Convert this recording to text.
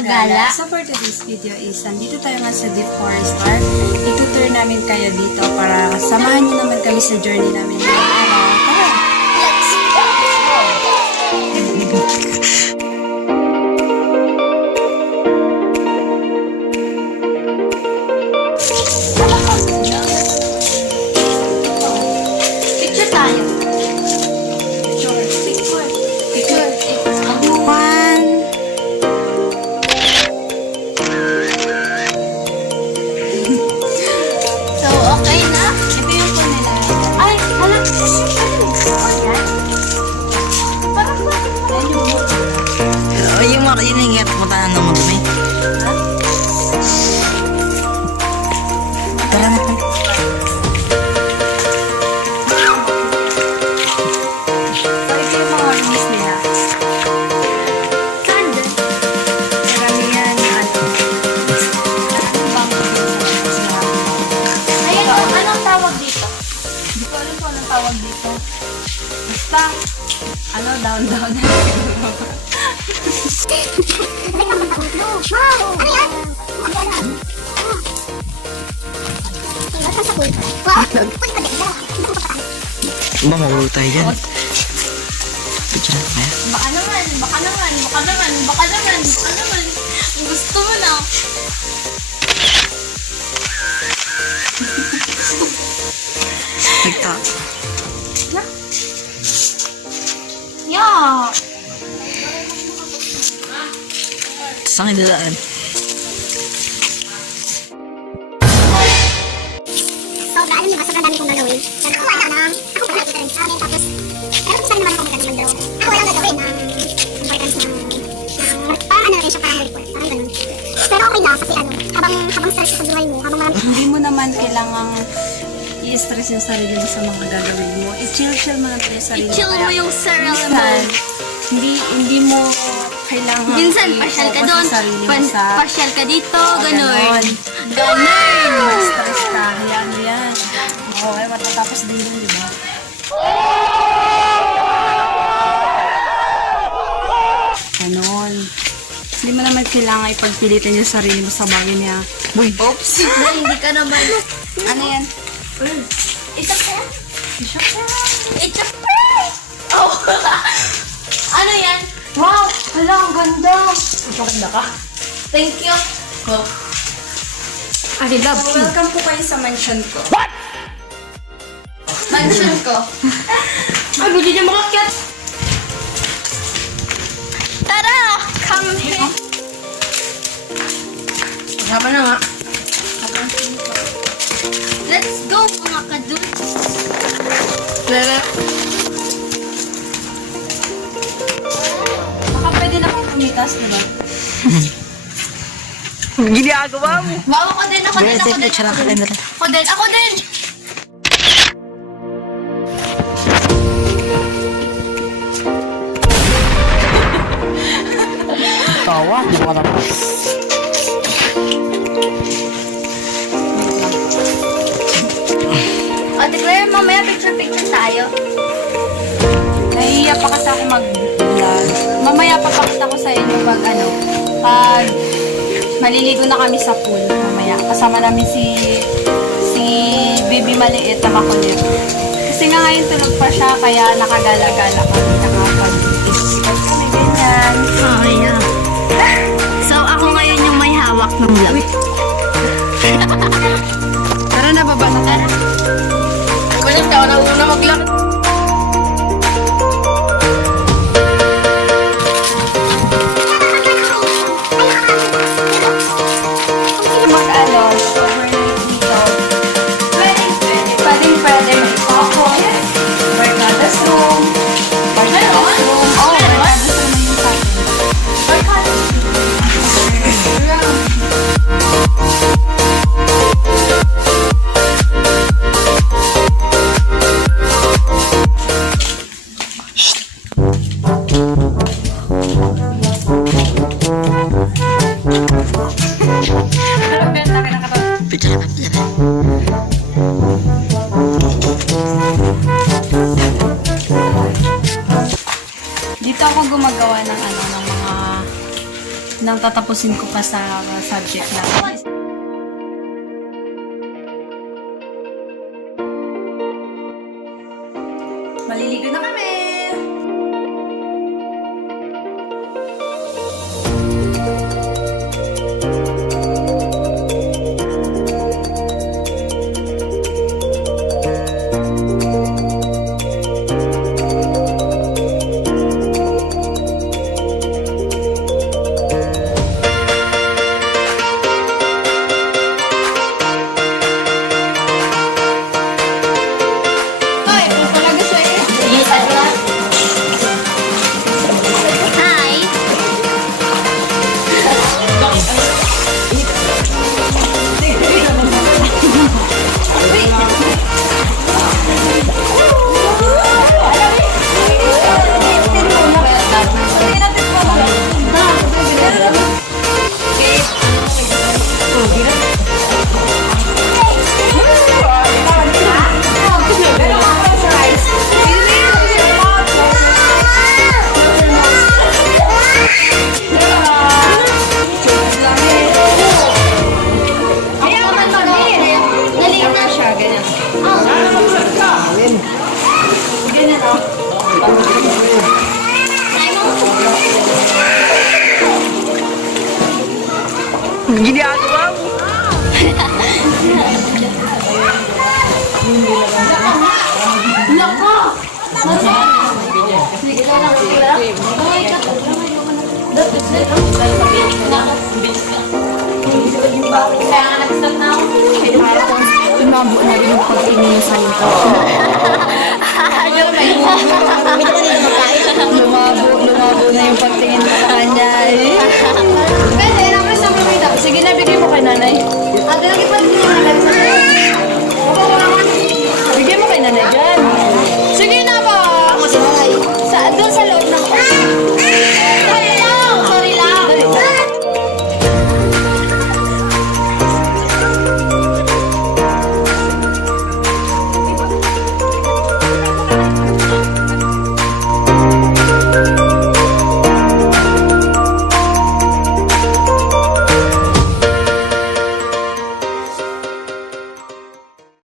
nakagala. So for today's video is, nandito tayo nga sa Deep Forest Park. Itutour namin kayo dito para samahan niyo naman kami sa journey namin ngayong araw. Tara! Let's go! Picture tayo. Picture. One. So, okay na? Ito yung phone nila. Ay, hala. Ayan. Parang bakit mo? Yung mga iningit mo tayo ng madumi. Ha? Tara na po. So ito yung mga rooms nila. Saan? Karamihan, Ayan, anong tawag dito? Hindi ko alam kung anong tawag dito. Basta, down. Ba, mahulog tayo dyan. Picture na tayo. Baka naman. Gusto mo na. Nagta. Yeah. Saan kayo dadaan? Sobra, alam niyo ba, sobrang dami kong gagawin. Nagkuha na ng, ako ba nakita rin sa amin, tapos, pero gusto rin naman ako magandang mag-draw. Ako walang gagawin ng importance parang ano rin siya, parang report, parang ganun. Pero okay lang, kasi ano, habang stress sa buhay mo, habang marami, Hindi mo naman kailangang i-stress yung sarili mo sa mga gagawin mo. I-chill mo lang yung sarili mo. I-chill mo Kaya yung sarili mo. minsan, hindi mo kailangan Minsan, pasyal ka i-focus doon, yung sarili mo sa pasyal ka dito, ganon. ganun. Stress ka, hayaan mo yan. Okay, matatapos din yun, di ba? Ganon. Hindi mo naman kailangan ipagpilitan yung sarili mo sa bagay niya. Uy! Oops, hindi ka naman. Ano yan? It's a prank. It's a prank. Oh. Ano yan? Wow, hala, ang ganda. Maganda ka? Thank you. Oh. I love So, welcome po kayo sa mansion ko. Mansion ko. Ay, hindi niya makakyat. Tara! Come here. Kasama na nga. Let's go, mga kadudes. Baka pwede na akong pumitas, di ba? Ginagawa mo! Wow, ako din. Picture na tayo. Ako din. Tawa. Wala pa. O, declare mamaya picture tayo. Nahihiya pa kasi ako mag-vlog. Mamaya papakita ko sa inyo pag maliligo na kami sa pool. Mamaya, kasama namin si baby maliit na makulit. Kasi nga ngayon tulog pa siya, kaya nakagala-gala kami, nakapag-isipag kami, ganyan. Oh, yeah. So, ako ngayon yung may hawak ng vlog. Tara na, baba na tayo. Walang tao na una maglakad. Mag-ano, overnight dito. Pwede, may koko, barkadas room, barkadas room. Oh, barkadas room na yung sa akin. Picture na tayo. Dito ako gumagawa ng ng mga nang tatapusin ko pa sa subject na. Maliligo na kami! Hi! Naligo na siya, ganyan. Ganyan, oh. Ginagawa mo. Tumabo na rin yung pagtingin sa iyo. Lumabo na yung pagtingin ko.